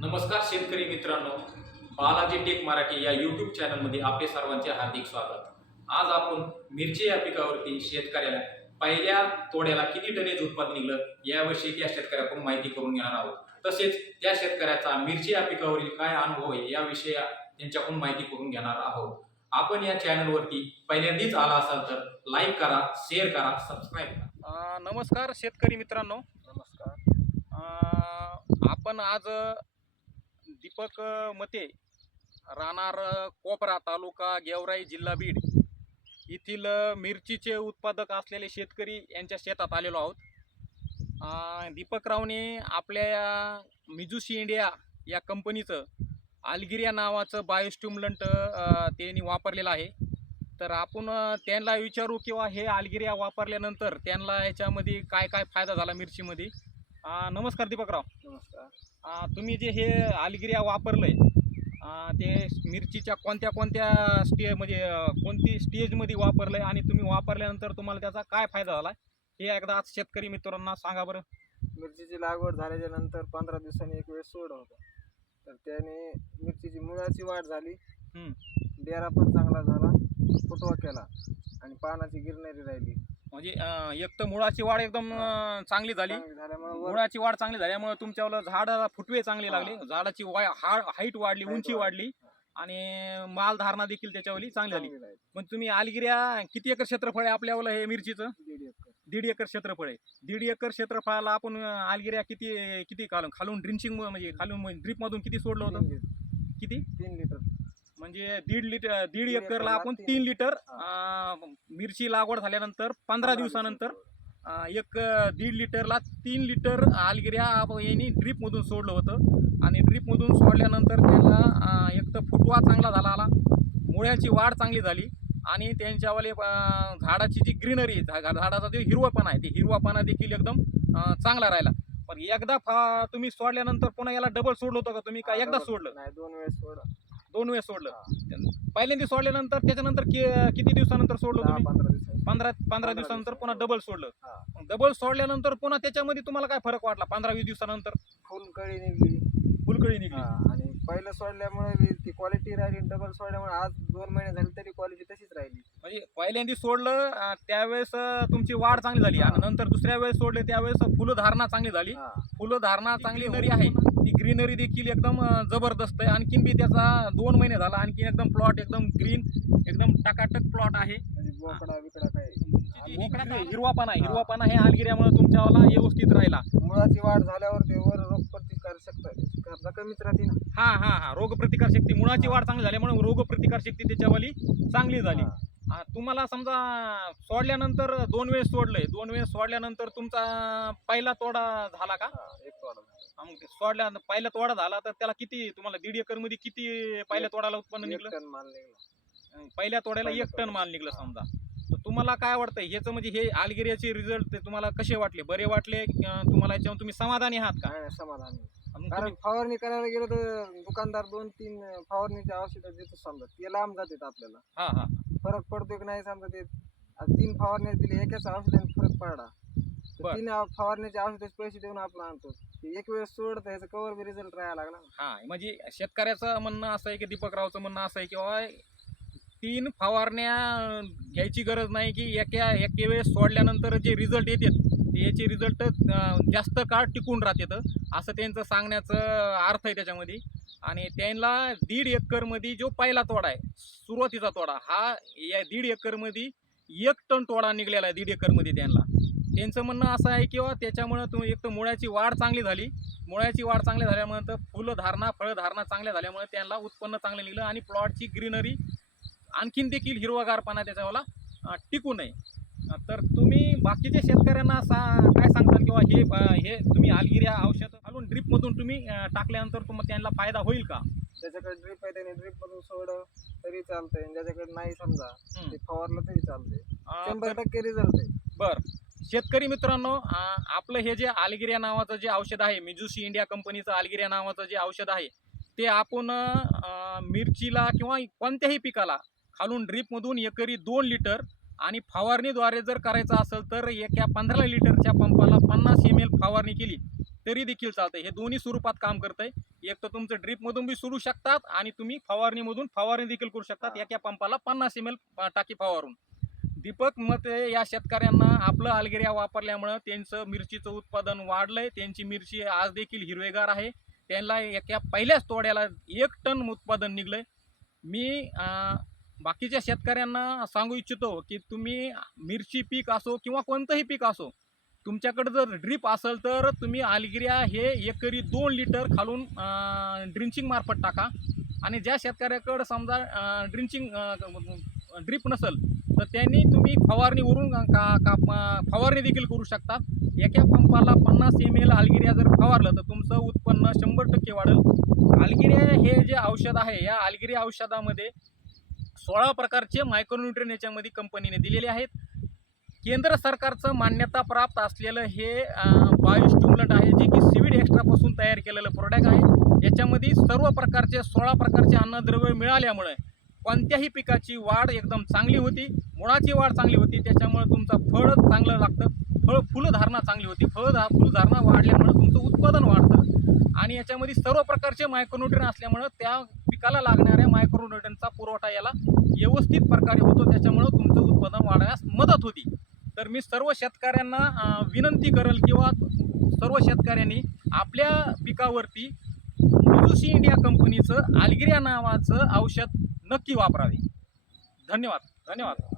नमस्कार शेतकरी मित्रांनो, बालाजी टेक मराठी या यूट्यूब चॅनलमध्ये आपले सर्वांचे हार्दिक स्वागत. आज आपण मिरची या पिकावरती शेतकऱ्याला पहिल्या तोड्याला किती टनेज उत्पादन निघलं याविषयी त्या शेतकऱ्याकडून माहिती करून घेणार आहोत. तसेच त्या शेतकऱ्याचा मिरची या पिकावरील काय अनुभव आहे याविषयी त्यांच्याकडून माहिती करून घेणार आहोत. आपण या चॅनलवरती पहिल्यांदाच आला असाल तर लाईक करा, शेअर करा, सबस्क्राईब करा. नमस्कार शेतकरी मित्रांनो. नमस्कार. आपण आज दीपक मते, राहणार कोपरा, तालुका गेवराई, जिल्हा बीड येथील मिरचीचे उत्पादक असलेले शेतकरी यांच्या शेतात आलेलो आहोत. दीपकरावने आपल्या या मिजुशी इंडिया या कंपनीचं आलगिरिया नावाचं बायोस्टिम्युलंट त्यांनी वापरलेलं आहे. तर आपण त्यांना विचारू किंवा हे आलगिरिया वापरल्यानंतर त्यांना याच्यामध्ये काय काय फायदा झाला मिरचीमध्ये. नमस्कार दीपकराव. नमस्कार. तुम्ही जे हे आलगिरिया वापरलंय ते मिरचीच्या कोणत्या कोणत्या म्हणजे कोणती स्टेजमध्ये वापरलंय आणि तुम्ही वापरल्यानंतर तुम्हाला त्याचा काय फायदा झाला हे एकदा आज शेतकरी मित्रांना सांगा बरं. मिरचीची लागवड झाल्याच्या नंतर 15 दिवसांनी एक वेळेस सोड होतं, तर त्याने मिरचीची मुळाची वाढ झाली, डेरा पण चांगला झाला, फुटवा केला आणि पानाची गिरणारी राहिली. म्हणजे एक तर मुळाची वाढ एकदम चांगली झाली. मुळाची वाढ चांगली झाल्यामुळे तुमच्यावर झाडाला फुटवे चांगले लागले, झाडाची हाईट वाढली, उंची वाढली आणि माल धारणा देखील त्याच्यावरली चांगली झाली. मग तुम्ही आलगिरिया किती एकर क्षेत्रफळ आहे आपल्यावर हे मिरचीचं? 1.5 एकर क्षेत्रफळ आहे. 1.5 एकर क्षेत्रफळाला आपण आलगिरिया किती किती खालून ड्रिंचिंग म्हणजे खालून ड्रिप मधून किती सोडलं होतं? किती? 3 लिटर. म्हणजे 1.5 एकरला आपण 3 लिटर मिरची लागवड झाल्यानंतर 15 दिवसानंतर 1.5 लिटरला 3 लिटर आलगिरिया यांनी ड्रीपमधून सोडलं होतं. आणि ड्रीपमधून सोडल्यानंतर त्याला एक तर फुटवा चांगला झाला, मुळ्याची वाढ चांगली झाली आणि त्यांच्यावाले झाडाची जी ग्रीनरी, झाडाचा जो हिरवापणा आहे ते हिरवापणा देखील एकदम चांगला राहिला. पण एकदा तुम्ही सोडल्यानंतर पुन्हा याला डबल सोडलं होतं का तुम्ही, का एकदा सोडलं? नाही, 2 वेळेस सोडलं. 2 वेळेस सोडलं. पहिल्यांदा सोडल्यानंतर त्याच्यानंतर किती दिवसानंतर सोडलं तुम्ही? 15 दिवसानंतर पुन्हा डबल सोडलं. डबल सोडल्यानंतर पुन्हा त्याच्यामध्ये तुम्हाला काय फरक वाटला? 15-20 दिवसानंतर फुलकळी निघली. निघली. आणि पहिलं सोडल्यामुळे ती क्वालिटी राहिली, डबल सोडल्यामुळे आज 2 महिने झाले तरी क्वालिटी तशीच राहिली. म्हणजे पहिल्यांदा सोडलं त्यावेळेस तुमची वाढ चांगली झाली आणि नंतर दुसऱ्या वेळेस सोडले त्यावेळेस फुलधारणा चांगली झाली. फुलधारणा चांगली ग्रीनरी आहे, ती ग्रीनरी देखील एकदम जबरदस्त आहे. आणखीन बी त्याचा 2 महिने झाला, आणखीन एकदम प्लॉट एकदम ग्रीन, एकदम टकाटक प्लॉट आहे. बोकडा बिकडा काय हिरवापणा हे आलगिरियामुळे तुमच्यावाला व्यवस्थित राहिला. मुळाची वाढ झाल्यावर ते वर रोगप्रतिकार शक्ती कमीच राहते ना. हा रोगप्रतिकार शक्ती, मुळाची वाढ चांगली झाल्यामुळे रोगप्रतिकार शक्ती त्याच्यावाली चांगली झाली. तुम्हाला समजा सोडल्यानंतर 2 वेळेस सोडलंय, 2 वेळेस सोडल्यानंतर तुमचा पहिला तोडा झाला का? एक तोडा. मग पहिला तोडा झाला तर त्याला किती, तुम्हाला 1.5 एकर मध्ये किती पहिल्या तोडाला उत्पन्न निघलं? 1 टन माल निघला. पहिल्या तोड्याला 1 टन माल निघलं समजा. तर तुम्हाला काय वाटतं ह्याचं, म्हणजे हे आलगिरियाचे रिझल्ट तुम्हाला कसे वाटले? बरे वाटले? तुम्हाला याच्यावर तुम्ही समाधानी आहात का? नाही, समाधानी. कारण फवारणी करायला गेलो तर दुकानदार 2-3 फवारणीचे औषधं देतो, समजा ते लांब जातात आपल्याला. फरक पडतो की नाही समजा, ते 3 फवारण्या दिले, एकाच औषधाने फरक पडला. 3 फवारण्याचे औषधाचे पैसे देऊन आपण आणतो. एक वेळेस सोडत ह्याचा कवर बी रिझल्ट राहायला लागला. म्हणजे शेतकऱ्याचं म्हणणं असं आहे की दीपकरावचं म्हणणं असं आहे की 3 फवारण्या घ्यायची गरज नाही, की एके वेळेस सोडल्यानंतर जे रिझल्ट येतात याचे रिझल्ट जास्त काळ टिकून राहतात, असं त्यांचं सांगण्याचं अर्थ आहे त्याच्यामध्ये. आणि त्यांना 1.5 एकरमध्ये जो पहिला तोडा आहे, सुरुवातीचा तोडा, हा या 1.5 एकरमध्ये 1 टन तोडा निघलेला आहे 1.5 एकरमध्ये. त्यांचं म्हणणं असं आहे की त्याच्यामुळं तुम्ही एक तर मुळ्याची वाढ चांगली झाली, मुळ्याची वाढ चांगली झाल्यामुळे तर फुलधारणा फळधारणा चांगल्या झाल्यामुळे त्यांना उत्पन्न चांगलं निघलं आणि प्लॉटची ग्रीनरी आणखीन देखील हिरवागारपणा त्याच्यावाला टिकू नये. तर तुम्ही बाकीच्या शेतकऱ्यांना काय सांगता किंवा हे तुम्ही आलगिरिया औषध घालून ड्रीपमधून तुम्ही टाकल्यानंतर त्यांना फायदा होईल का? ज्याच्याकडे ड्रीप आहे त्याने ड्रीप मधून सोडलं तरी चालतंय, ज्याच्याकडे नाही समजा ते फवारलं तरी चालतंय. 100% रिझल्ट आहे. बरं शेतकरी मित्रांनो, आपलं हे जे आलगिरिया नावाचं जे औषध आहे, मिजुशी इंडिया कंपनीचं आलगिरिया नावाचं जे औषध आहे ते आपण मिरचीला किंवा कोणत्याही पिकाला खालून ड्रीपमधून एकरी 2 लिटर आणि फवारणीद्वारे जर करायचं असेल तर एका 15 लिटरच्या पंपाला 50 ml फवारणी केली तरी देखील चालतंय. हे दोन्ही स्वरूपात काम करतंय. एक तर तुमचं ड्रीपमधून बी सोडू शकतात आणि तुम्ही फवारणीमधून फवारणी देखील करू शकतात. एका पंपाला 50 ml टाकी फवारून. दीपक मते या शेतकऱ्यांना आपलं अल्गिरिया वापरल्यामुळं त्यांचं मिरचीचं उत्पादन वाढलंय. त्यांची मिरची आज देखील हिरवेगार आहे. त्यांना एका पहिल्याच तोड्याला 1 टन उत्पादन निघलंय. मी बाकीच्या शेतकऱ्यांना सांगू इच्छितो की तुम्ही मिरची पीक असो किंवा कोणतंही पीक असो, तुमच्याकडे जर ड्रीप असेल तर तुम्ही अल्गिरिया हे एकरी 2 लिटर खालून ड्रिंचिंग मार्फत टाका. आणि ज्या शेतकऱ्याकडं समजा ड्रीप नसेल तर त्यांनी तुम्ही फवारणीवरून फवारणी देखील करू शकता. एका पंपाला 50 ml अल्गिरिया जर फवारलं तर तुमचं उत्पन्न 100% वाढेल. अल्गिरिया हे जे औषध आहे, या अल्गिरिया औषधामध्ये 16 प्रकारचे मायक्रोन्यूट्रिएंट याच्यामध्ये कंपनीने दिलेले आहेत. केंद्र सरकारचं मान्यता प्राप्त असलेलं हे बायोस्टिम्युलंट आहे, जे की सीवीड एक्स्ट्रापासून तयार केलेलं प्रोडक्ट आहे. याच्यामध्ये सर्व प्रकारचे 16 प्रकारचे अन्नद्रव्य मिळाल्यामुळे कोणत्याही पिकाची वाढ एकदम चांगली होती, मुळाची वाढ चांगली होती. त्याच्यामुळे तुमचं फळ चांगलं लागतं, फुलधारणा चांगली होती. फुलधारणा वाढल्यामुळे तुमचं उत्पादन वाढतं आणि याच्यामध्ये सर्व प्रकारचे मायक्रोन्यूट्रिएंट असल्यामुळं त्या पिकाला लागणाऱ्या मायक्रोन्यूट्रिएंटचा पुरवठा याला व्यवस्थित प्रकारे होतो. त्याच्यामुळं तुमचं उत्पादन वाढण्यास मदत होती. तर मी सर्व शेतकऱ्यांना विनंती करेल किंवा सर्व शेतकऱ्यांनी आपल्या पिकावरती मोझुसी इंडिया कंपनीचं अल्गिरिया नावाचं औषध नक्की वापरावे. धन्यवाद.